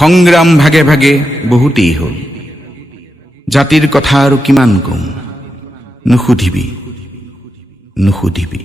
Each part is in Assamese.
সংগ্ৰাম ভাগে ভাগে বহুতেই হ'ল, জাতিৰ কথা আৰু কিমান কম, নুসুধিবি নুসুধিবি।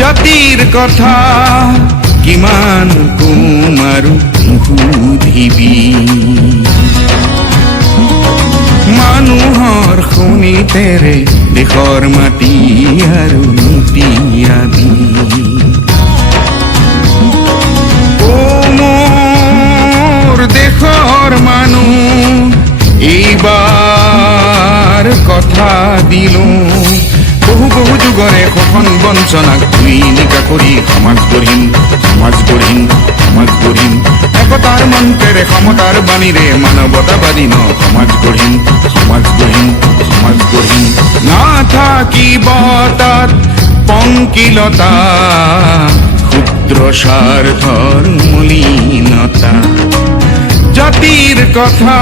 জাতিৰ কথা কিমান কম আৰু নুসুধিবি, মানুহৰ শুনিতেৰে দেশৰ মাটি আৰু তিয়াবি। অ মোৰ দেশৰ মানুহ, এইবাৰ কথা দিলো, বহু যুগৰে শোষণ বঞ্চনাক ধুই নিকা কৰি সমাজ গঢ়িম, সমাজ গঢ়িম, সমাজ গঢ়িম। একতাৰ মন্ত্ৰেৰে সমতাৰ বাণীৰে মানৱতাবাদী ন সমাজ গঢ়িম, সমাজ গঢ়িম, সমাজ গঢ়িম। নাথাকিব তাত পংকিলতা, ক্ষুদ্ৰ স্বাৰ্থৰ মলিনতা। জাতিৰ কথা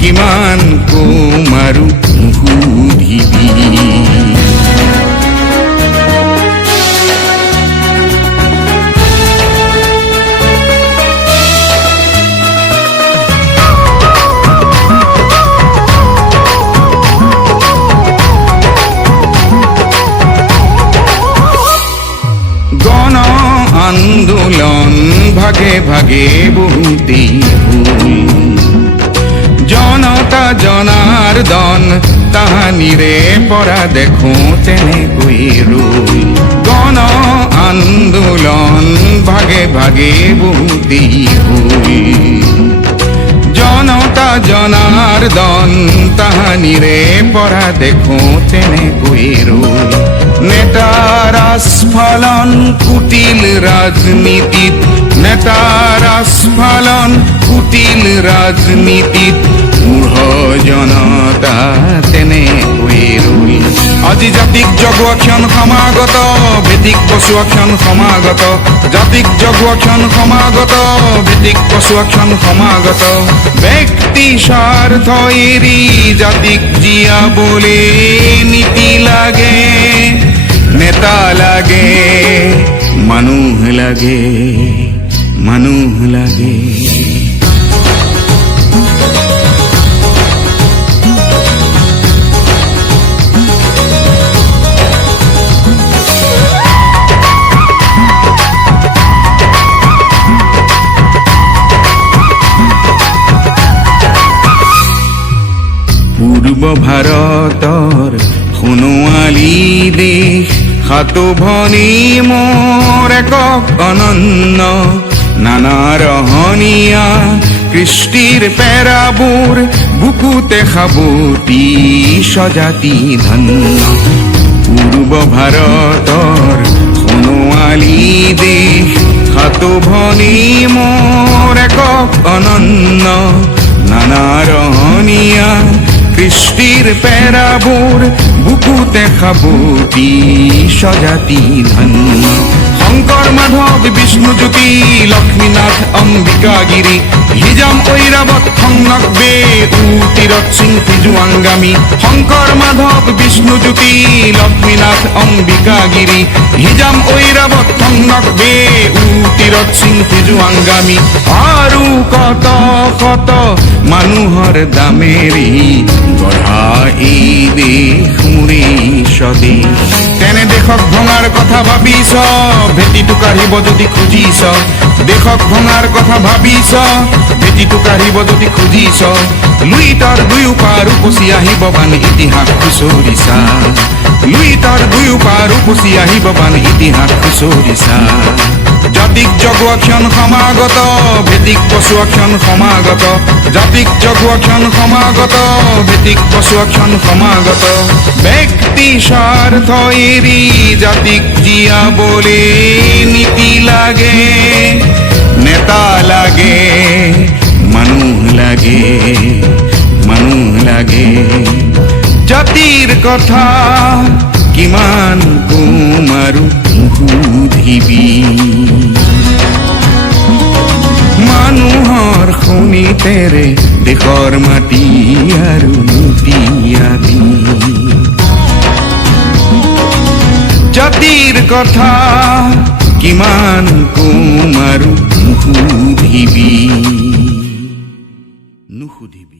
কিমান কম আৰু নুসুধিবি। গণ আন্দোলন ভাগে ভাগে বহুতেই হ'ল, জনতা জনাৰ্দন তাহানিৰে পৰা দেখো তেনেকৈ ৰল। গণ আন্দোলন ভাগে ভাগে বহুতেই হ'ল, জনতা জনাৰ্দন তাহানিৰে পৰা দেখো তেনেকৈ ৰল। নেতাৰ আস্ফালন কুটিল ৰাজনীতিত, নেতাৰ আস্ফালন কুটিল ৰাজনীতিত, মূঢ় জনতা তেনেকৈ ৰল। আজি জাতিক জগোৱা ক্ষণ সমাগত, ভেটিক বচোৱা ক্ষণ সমাগত, জাতিক জগোৱা ক্ষণ সমাগত, ভেটিক বচোৱা ক্ষণ সমাগত। ব্যক্তি স্বাৰ্থ এৰি জাতিক জীয়াবলে নীতি লাগে, নেতা লাগে, মানুহ লাগে, মানুহ লাগে। পূৰ্ব ভাৰতৰ সোণোৱালী দেশ, সাতো ভনী মোৰ একক অনন্য, নানা ৰহণীয়া কৃষ্টিৰ পেৰাবোৰ, বুকুতে সাৱটি স্বজাতি ধন্য। পূৰ্ব ভাৰতৰ সোণোৱালী দেশ, সাতো ভনী মোৰ একক অনন্য, নানা ৰহণীয়া কৃষ্টিৰ পেৰাবোৰ, বুকুতে সাৱটি স্বজাতি ধন্য। শংকৰ মাধৱ বিষ্ণুজ্যোতি লক্ষ্মীনাথ অম্বিকাগিৰি, হিজাম ঐৰাৱত সংনক বে উতিৰত সিং ফিজুৱাংগামী। শংকৰ মাধৱ বিষ্ণুজ্যোতি লক্ষ্মীনাথ অম্বিকাগিৰি, হিজাম ঐৰাৱত সংনক বে উতিৰত সিং ফিজুৱাংগামী। আৰু কত কত মানুহৰ দামেৰি গঢ়া এই দেশ মোৰে স্বদেশ। তেনে দেশক ভঙাৰ কথা ভাবিছ, ভেটিটো কাঢ়িব যদি খুজিছ, দেশক ভঙাৰ কথা ভাবিছ, ভেটিটো কাঢ়িব যদি খুজিছ। লুইতৰ দুয়ো পাৰ উপচি আহিব বান ইতিহাস খুচৰিছা, লুইতৰ দুয়ো পাৰ উপচি আহিব বান ইতিহাস খুচৰিছা। জাতিক জগোৱা ক্ষণ সমাগত, ভেটিক বচোৱা ক্ষণ সমাগত, জাতিক জগোৱা ক্ষণ সমাগত, ভেটিক বচোৱা ক্ষণ সমাগত। ব্যক্তি স্বাৰ্থ এৰি জাতিক জীয়াবলে নীতি লাগে, নেতা লাগে, মানুহ লাগে, কথা কিমান কম আৰু নুসুধিবি মানুহৰ খনিতেৰে দেশৰ মাটি আৰু তিয়াবি জাতিৰ কথা কিমান কম আৰু নুসুধিবি